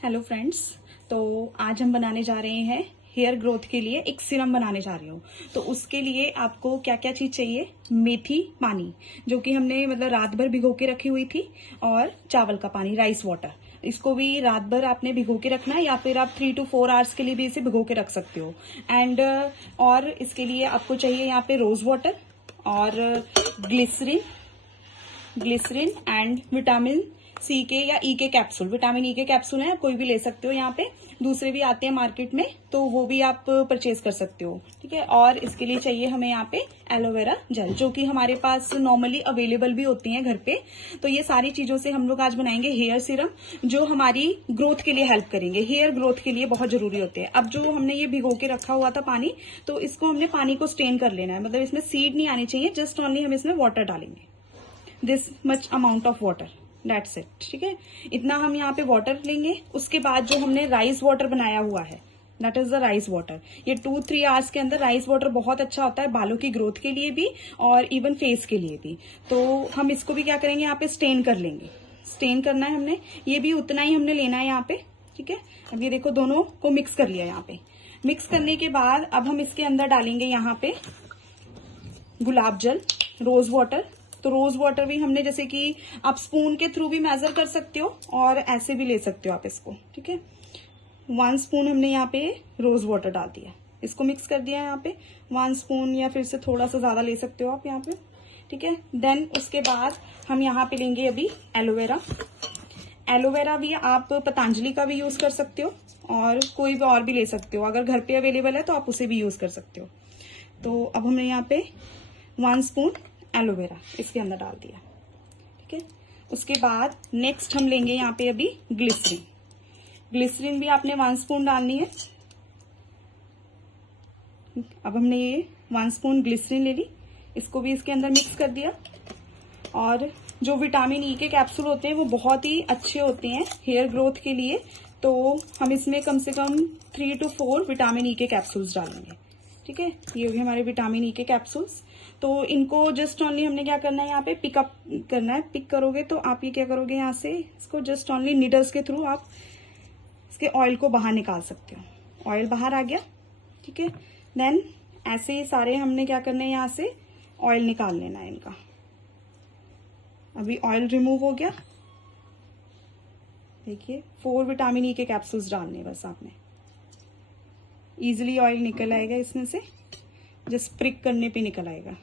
Hello friends. तो आज हम बनाने जा रहे हैं हेयर ग्रोथ के लिए एक सीरम बनाने जा रही हूँ। तो उसके लिए आपको क्या क्या चीज चाहिए? मेथी पानी, जो कि हमने मतलब रात भर भिगो के रखी हुई थी, और चावल का पानी, राइस वाटर। इसको भी रात भर आपने भिगो के रखना है, या फिर आप 3 to 4 आवर्स के लिए भी इसे भिगो के रख सकते हो। एंड और इसके लिए आपको चाहिए यहाँ पे रोज वाटर और ग्लिसरीन एंड विटामिन सी के या ई के कैप्सूल। विटामिन ई के कैप्सूल हैं, आप कोई भी ले सकते हो। यहाँ पे दूसरे भी आते हैं मार्केट में, तो वो भी आप परचेज कर सकते हो। ठीक है। और इसके लिए चाहिए हमें यहाँ पे एलोवेरा जेल, जो कि हमारे पास नॉर्मली अवेलेबल भी होती है घर पे। तो ये सारी चीजों से हम लोग आज बनाएंगे हेयर सीरम, जो हमारी ग्रोथ के लिए हेल्प करेंगे। हेयर ग्रोथ के लिए बहुत जरूरी होते हैं। अब जो हमने ये भिगो के रखा हुआ था पानी, तो इसको हमने पानी को स्टेन कर लेना है। मतलब इसमें सीड नहीं आनी चाहिए, जस्ट ओनली हम इसमें वाटर डालेंगे, this much amount of water, that's it. ठीक है, इतना हम यहाँ पे वाटर लेंगे। उसके बाद जो हमने राइस वाटर बनाया हुआ है, that is the rice water. ये 2-3 आवर्स के अंदर राइस वाटर बहुत अच्छा होता है बालों की ग्रोथ के लिए भी, और इवन फेस के लिए भी। तो हम इसको भी क्या करेंगे, यहाँ पे स्टेन कर लेंगे। स्टेन करना है हमने, ये भी उतना ही हमने लेना है यहाँ पे। ठीक है, अब ये देखो दोनों को मिक्स कर लिया। यहाँ पे मिक्स करने के बाद अब हम इसके अंदर डालेंगे यहाँ पे गुलाब जल, रोज वाटर। तो रोज वाटर भी हमने, जैसे कि आप स्पून के थ्रू भी मेजर कर सकते हो और ऐसे भी ले सकते हो आप इसको। ठीक है, 1 स्पून हमने यहाँ पे रोज वाटर डाल दिया, इसको मिक्स कर दिया यहाँ पे 1 स्पून, या फिर से थोड़ा सा ज्यादा ले सकते हो आप यहाँ पे। ठीक है, देन उसके बाद हम यहाँ पे लेंगे अभी एलोवेरा। एलोवेरा भी आप पतंजलि का भी यूज कर सकते हो, और कोई भी और भी ले सकते हो। अगर घर पे अवेलेबल है तो आप उसे भी यूज कर सकते हो। तो अब हमने यहाँ पे 1 स्पून एलोवेरा इसके अंदर डाल दिया। ठीक है, उसके बाद नेक्स्ट हम लेंगे यहाँ पे अभी ग्लिसरीन। ग्लिसरीन भी आपने 1 स्पून डालनी है। अब हमने ये 1 स्पून ग्लिसरीन ले ली, इसको भी इसके अंदर मिक्स कर दिया। और जो विटामिन ई के कैप्सूल होते हैं वो बहुत ही अच्छे होते हैं हेयर ग्रोथ के लिए, तो हम इसमें कम से कम 3 to 4 विटामिन ई के कैप्सूल्स डालेंगे। ठीक है, ये हो गए हमारे विटामिन ई के कैप्सूल्स। तो इनको जस्ट ओनली हमने क्या करना है, यहाँ पे पिकअप करना है। पिक करोगे तो आप ये क्या करोगे, यहाँ से इसको जस्ट ओनली नीडल्स के थ्रू आप इसके ऑयल को बाहर निकाल सकते हो। ऑयल बाहर आ गया। ठीक है, देन ऐसे ही सारे हमने क्या करना है, यहाँ से ऑयल निकाल लेना है इनका। अभी ऑयल रिमूव हो गया। देखिए 4 विटामिन ई के कैप्सूल्स डालने बस आपने, इजिली ऑयल निकल आएगा इसमें से, जस्ट प्रिक करने पे निकल आएगा।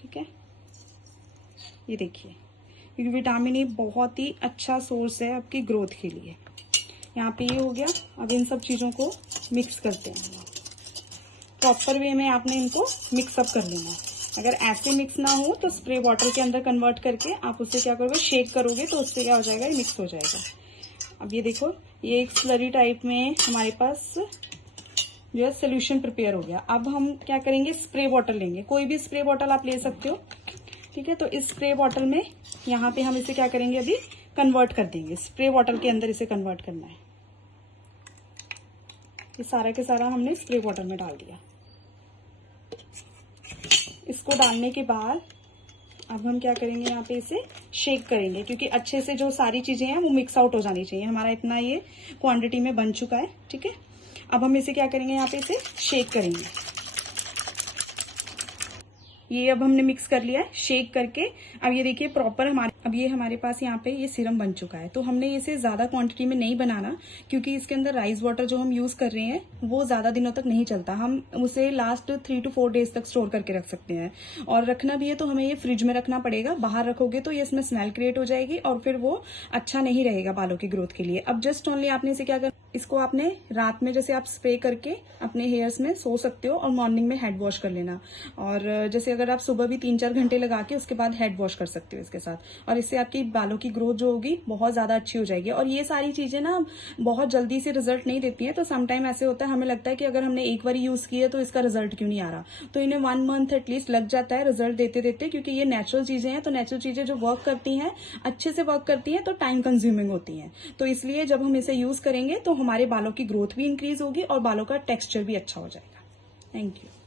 ठीक है, ये देखिए, क्योंकि विटामिन ई बहुत ही अच्छा सोर्स है आपकी ग्रोथ के लिए। यहाँ पे ये हो गया। अब इन सब चीजों को मिक्स करते हैं। प्रॉपर वे में आपने इनको मिक्सअप कर लेना है। अगर ऐसे मिक्स ना हो तो स्प्रे वाटर के अंदर कन्वर्ट करके आप उससे क्या करोगे, शेक करोगे, तो उससे क्या हो जाएगा, ये मिक्स हो जाएगा। अब ये देखो, ये एक स्लरी टाइप में हमारे पास जो है सोल्यूशन प्रिपेयर हो गया। अब हम क्या करेंगे, स्प्रे बॉटल लेंगे। कोई भी स्प्रे बॉटल आप ले सकते हो। ठीक है, तो इस स्प्रे बॉटल में यहाँ पे हम इसे क्या करेंगे, अभी कन्वर्ट कर देंगे। स्प्रे बॉटल के अंदर इसे कन्वर्ट करना है। ये सारा के सारा हमने स्प्रे बॉटल में डाल दिया। इसको डालने के बाद अब हम क्या करेंगे, यहाँ पे इसे शेक करेंगे, क्योंकि अच्छे से जो सारी चीजें हैं वो मिक्स आउट हो जानी चाहिए। हमारा इतना ये क्वांटिटी में बन चुका है। ठीक है, अब हम इसे क्या करेंगे, यहाँ पे इसे शेक करेंगे। ये अब हमने मिक्स कर लिया है शेक करके। अब ये देखिए प्रॉपर अब ये हमारे पास यहाँ पे ये सीरम बन चुका है। तो हमने इसे ज्यादा क्वांटिटी में नहीं बनाना, क्योंकि इसके अंदर राइस वाटर जो हम यूज कर रहे हैं वो ज्यादा दिनों तक नहीं चलता। हम उसे लास्ट 3 to 4 डेज तक स्टोर करके रख सकते हैं। और रखना भी है तो हमें ये फ्रिज में रखना पड़ेगा। बाहर रखोगे तो ये इसमें स्मेल क्रिएट हो जाएगी, और फिर वो अच्छा नहीं रहेगा बालों की ग्रोथ के लिए। अब जस्ट ओनली आपने इसे क्या करना, इसको आपने रात में जैसे आप स्प्रे करके अपने हेयर्स में सो सकते हो, और मॉर्निंग में हेड वॉश कर लेना। और जैसे अगर आप सुबह भी 3-4 घंटे लगा के उसके बाद हेड वॉश कर सकते हो इसके साथ, और इससे आपकी बालों की ग्रोथ जो होगी बहुत ज्यादा अच्छी हो जाएगी। और ये सारी चीजें ना बहुत जल्दी से रिजल्ट नहीं देती हैं। तो समटाइम ऐसे होता है, हमें लगता है कि अगर हमने एक बार यूज किया तो इसका रिजल्ट क्यों नहीं आ रहा। तो इन्हें 1 मंथ एटलीस्ट लग जाता है रिजल्ट देते देते, क्योंकि ये नेचुरल चीजें हैं। तो नेचुरल चीजें जो वर्क करती हैं, अच्छे से वर्क करती हैं, तो टाइम कंज्यूमिंग होती हैं। तो इसलिए जब हम इसे यूज करेंगे तो हमारे बालों की ग्रोथ भी इंक्रीज होगी और बालों का टेक्सचर भी अच्छा हो जाएगा। Thank you.